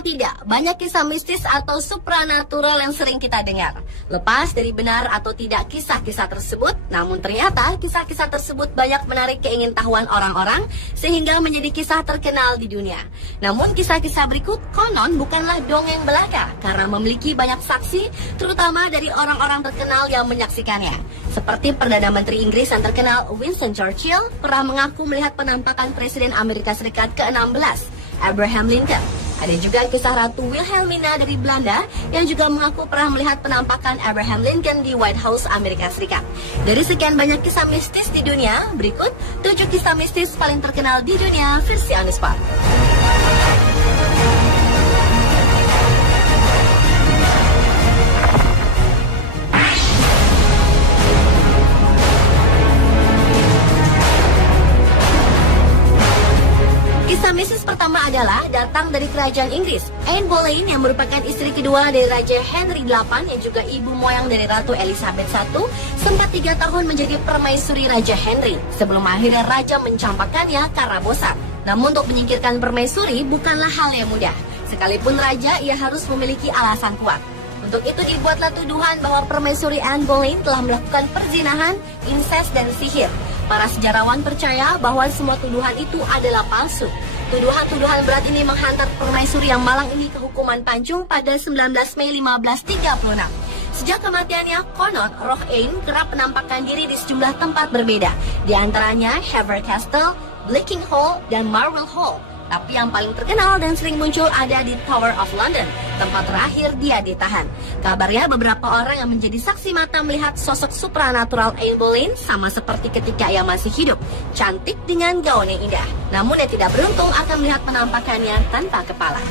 atau tidak, banyak kisah mistis atau supranatural yang sering kita dengar. Lepas dari benar atau tidak kisah-kisah tersebut, namun ternyata kisah-kisah tersebut banyak menarik keingintahuan orang-orang sehingga menjadi kisah terkenal di dunia. Namun kisah-kisah berikut konon bukanlah dongeng belaka karena memiliki banyak saksi, terutama dari orang-orang terkenal yang menyaksikannya. Seperti Perdana Menteri Inggris yang terkenal Winston Churchill pernah mengaku melihat penampakan Presiden Amerika Serikat ke-16, Abraham Lincoln. Ada juga kisah Ratu Wilhelmina dari Belanda yang juga mengaku pernah melihat penampakan Abraham Lincoln di White House Amerika Serikat. Dari sekian banyak kisah mistis di dunia, berikut 7 kisah mistis paling terkenal di dunia versi On The Spot. Kisah mistis pertama adalah datang dari kerajaan Inggris. Anne Boleyn yang merupakan istri kedua dari Raja Henry VIII yang juga ibu moyang dari Ratu Elizabeth I sempat 3 tahun menjadi permaisuri Raja Henry sebelum akhirnya Raja mencampakkannya karena bosan. Namun untuk menyingkirkan permaisuri bukanlah hal yang mudah. Sekalipun Raja, ia harus memiliki alasan kuat. Untuk itu dibuatlah tuduhan bahwa permaisuri Anne Boleyn telah melakukan perzinahan, insest, dan sihir. Para sejarawan percaya bahwa semua tuduhan itu adalah palsu. Tuduhan-tuduhan berat ini menghantar permaisuri yang malang ini ke hukuman pancung pada 19 Mei 1536. Sejak kematiannya, konon roh Anne kerap menampakkan diri di sejumlah tempat berbeda, di antaranya Hever Castle, Bleaking Hall, dan Marwell Hall. Tapi yang paling terkenal dan sering muncul ada di Tower of London, tempat terakhir dia ditahan. Kabarnya beberapa orang yang menjadi saksi mata melihat sosok supranatural Anne Boleyn sama seperti ketika ia masih hidup, cantik dengan gaun yang indah. Namun yang tidak beruntung akan melihat penampakannya tanpa kepala.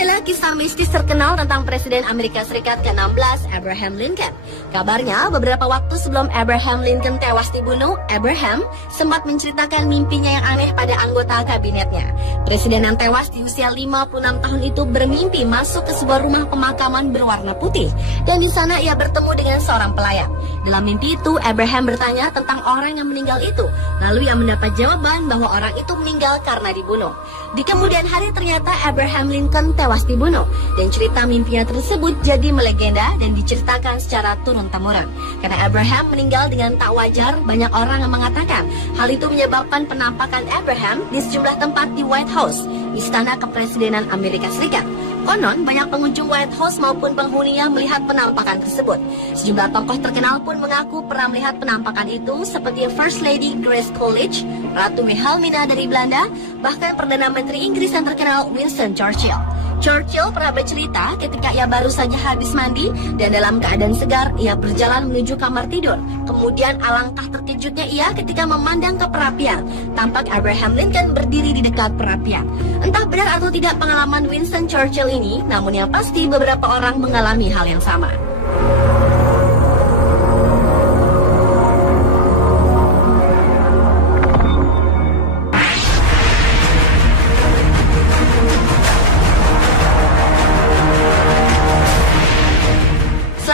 Adalah kisah mistis terkenal tentang Presiden Amerika Serikat ke-16, Abraham Lincoln. Kabarnya, beberapa waktu sebelum Abraham Lincoln tewas dibunuh, Abraham sempat menceritakan mimpinya yang aneh pada anggota kabinetnya. Presiden yang tewas di usia 56 tahun itu bermimpi masuk ke sebuah rumah pemakaman berwarna putih, dan di sana ia bertemu dengan seorang pelayan. Dalam mimpi itu, Abraham bertanya tentang orang yang meninggal itu, lalu ia mendapat jawaban bahwa orang itu meninggal karena dibunuh. Di kemudian hari ternyata Abraham Lincoln tewas dibunuh, dan cerita mimpinya tersebut jadi melegenda dan diceritakan secara turun-temurun. Karena Abraham meninggal dengan tak wajar, banyak orang yang mengatakan hal itu menyebabkan penampakan Abraham di sejumlah tempat di White House, istana kepresidenan Amerika Serikat. Konon, banyak pengunjung White House maupun penghuninya melihat penampakan tersebut. Sejumlah tokoh terkenal pun mengaku pernah melihat penampakan itu, seperti First Lady Grace Coolidge, Ratu Wilhelmina dari Belanda, bahkan Perdana Menteri Inggris yang terkenal Winston Churchill. Churchill pernah bercerita ketika ia baru saja habis mandi dan dalam keadaan segar, ia berjalan menuju kamar tidur. Kemudian alangkah terkejutnya ia ketika memandang ke perapian. Tampak Abraham Lincoln berdiri di dekat perapian. Entah benar atau tidak pengalaman Winston Churchill ini, namun yang pasti beberapa orang mengalami hal yang sama.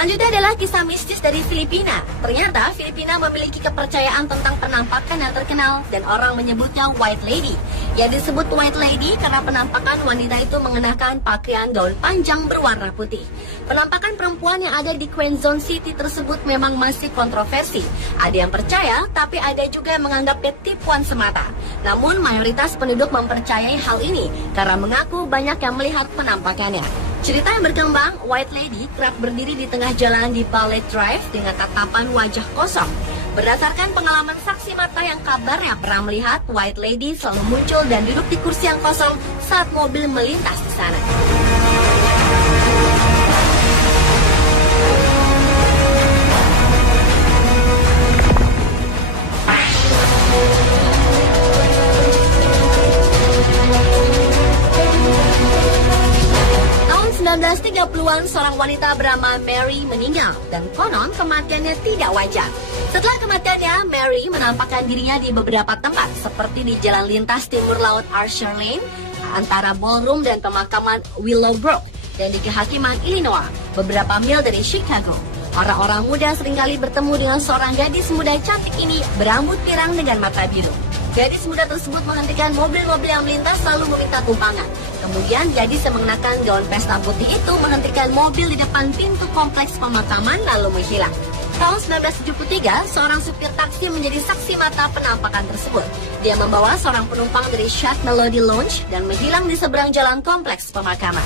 Selanjutnya adalah kisah mistis dari Filipina. Ternyata Filipina memiliki kepercayaan tentang penampakan yang terkenal dan orang menyebutnya White Lady. Yang disebut White Lady karena penampakan wanita itu mengenakan pakaian gaun panjang berwarna putih. Penampakan perempuan yang ada di Quezon City tersebut memang masih kontroversi. Ada yang percaya, tapi ada juga yang menganggapnya tipuan semata. Namun mayoritas penduduk mempercayai hal ini karena mengaku banyak yang melihat penampakannya. Cerita yang berkembang, White Lady kerap berdiri di tengah jalan di Ballet Drive dengan tatapan wajah kosong. Berdasarkan pengalaman saksi mata yang kabarnya pernah melihat, White Lady selalu muncul dan duduk di kursi yang kosong saat mobil melintas di sana. Tahun 1930-an, seorang wanita bernama Mary meninggal dan konon kematiannya tidak wajar. Setelah kematiannya, Mary menampakkan dirinya di beberapa tempat seperti di jalan lintas timur laut Archer Lane, antara ballroom dan pemakaman Willowbrook, dan di kehakiman Illinois, beberapa mil dari Chicago. Orang-orang muda seringkali bertemu dengan seorang gadis muda cantik ini berambut pirang dengan mata biru. Gadis muda tersebut menghentikan mobil-mobil yang melintas lalu meminta tumpangan. Kemudian gadis yang mengenakan gaun pesta putih itu menghentikan mobil di depan pintu kompleks pemakaman lalu menghilang. Tahun 1973, seorang supir taksi menjadi saksi mata penampakan tersebut. Dia membawa seorang penumpang dari Shad Melody Lounge dan menghilang di seberang jalan kompleks pemakaman.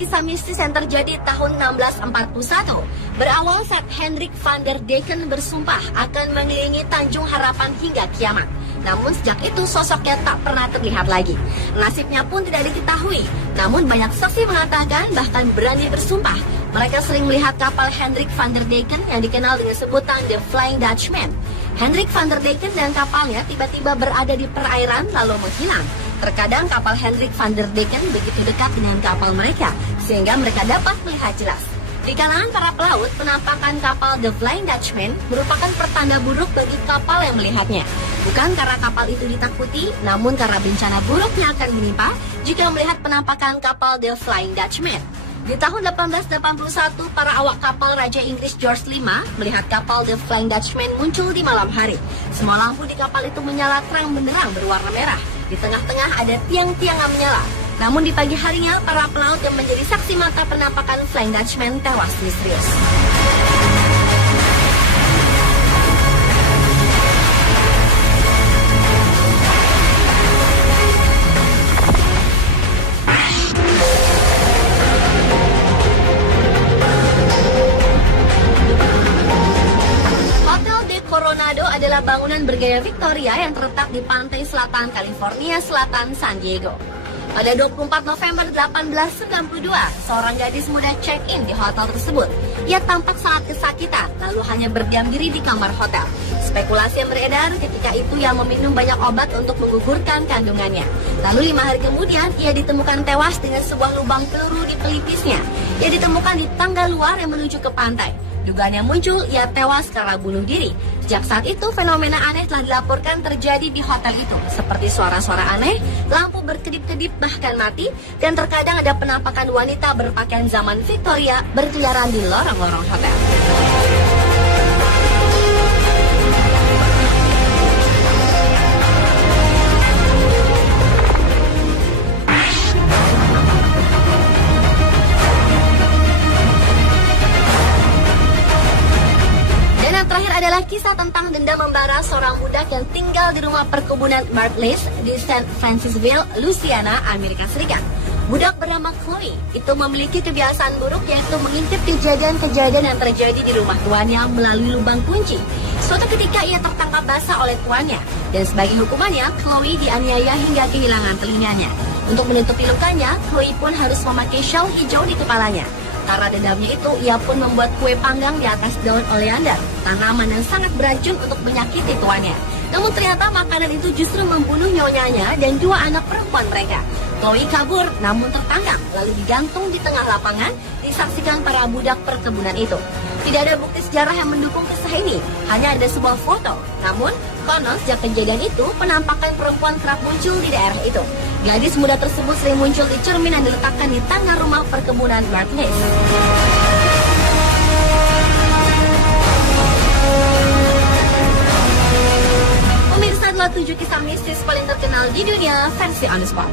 Kisah mistis yang terjadi tahun 1641 berawal saat Hendrik van der Decken bersumpah akan mengelilingi Tanjung Harapan hingga kiamat. Namun sejak itu sosoknya tak pernah terlihat lagi. Nasibnya pun tidak diketahui. Namun banyak saksi mengatakan bahkan berani bersumpah mereka sering melihat kapal Hendrik van der Decken yang dikenal dengan sebutan The Flying Dutchman. Hendrik van der Decken dan kapalnya tiba-tiba berada di perairan lalu menghilang. Terkadang kapal Hendrik van der Decken begitu dekat dengan kapal mereka, sehingga mereka dapat melihat jelas. Di kalangan para pelaut, penampakan kapal The Flying Dutchman merupakan pertanda buruk bagi kapal yang melihatnya. Bukan karena kapal itu ditakuti, namun karena bencana buruk yang akan menimpa jika melihat penampakan kapal The Flying Dutchman. Di tahun 1881, para awak kapal Raja Inggris George V melihat kapal The Flying Dutchman muncul di malam hari. Semua lampu di kapal itu menyala terang benderang berwarna merah. Di tengah-tengah ada tiang-tiang yang menyala. Namun di pagi harinya, para pelaut yang menjadi saksi mata penampakan Flying Dutchman tewas misterius. Coronado adalah bangunan bergaya Victoria yang terletak di pantai selatan California Selatan, San Diego. Pada 24 November 1892, seorang gadis muda check-in di hotel tersebut. Ia tampak sangat kesakitan, lalu hanya berdiam diri di kamar hotel. Spekulasi yang beredar ketika itu ia meminum banyak obat untuk menggugurkan kandungannya. Lalu 5 hari kemudian, ia ditemukan tewas dengan sebuah lubang peluru di pelipisnya. Ia ditemukan di tangga luar yang menuju ke pantai. Dugaan yang muncul, ia tewas karena bunuh diri. Sejak saat itu, fenomena aneh telah dilaporkan terjadi di hotel itu, seperti suara-suara aneh, lampu berkedip-kedip bahkan mati, dan terkadang ada penampakan wanita berpakaian zaman Victoria berkeliaran di lorong-lorong hotel. Terakhir adalah kisah tentang dendam membara seorang budak yang tinggal di rumah perkebunan Martleys di St. Francisville, Louisiana, Amerika Serikat. Budak bernama Chloe itu memiliki kebiasaan buruk yaitu mengintip kejadian-kejadian yang terjadi di rumah tuannya melalui lubang kunci. Suatu ketika ia tertangkap basah oleh tuannya dan sebagai hukumannya Chloe dianiaya hingga kehilangan telinganya. Untuk menutupi lukanya, Chloe pun harus memakai shawl hijau di kepalanya. Karena dendamnya itu, ia pun membuat kue panggang di atas daun oleander, tanaman yang sangat beracun untuk menyakiti tuannya. Namun ternyata makanan itu justru membunuh nyonyanya dan 2 anak perempuan mereka. Chloe kabur namun tertangkap, lalu digantung di tengah lapangan, disaksikan para budak perkebunan itu. Tidak ada bukti sejarah yang mendukung kisah ini, hanya ada sebuah foto. Namun, konon sejak kejadian itu, penampakan perempuan kerap muncul di daerah itu. Gadis muda tersebut sering muncul di cermin yang diletakkan di tangan rumah perkebunan Martleys. Pemirsa adalah 7 kisah mistis paling terkenal di dunia versi on the spot.